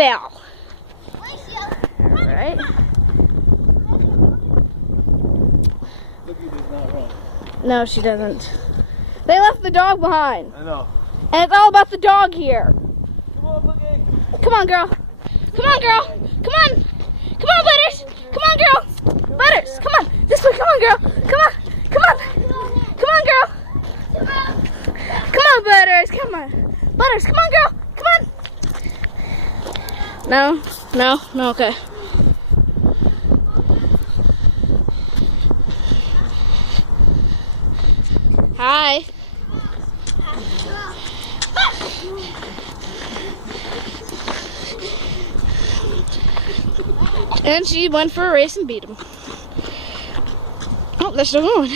fell. Alright. No, she doesn't. They left the dog behind. I know. And it's all about the dog here. Come on, Boogie. Come on, girl. Come on, girl. Come on. Come on, Butters. Come on, girl. Butters, come on. This way. Come on, girl. Come on. Come on. Come on, girl. Come on, Butters. Come on. Butters, come on, girl. Come on. No, okay. Hi. And she went for a race and beat him. Oh, they're still going.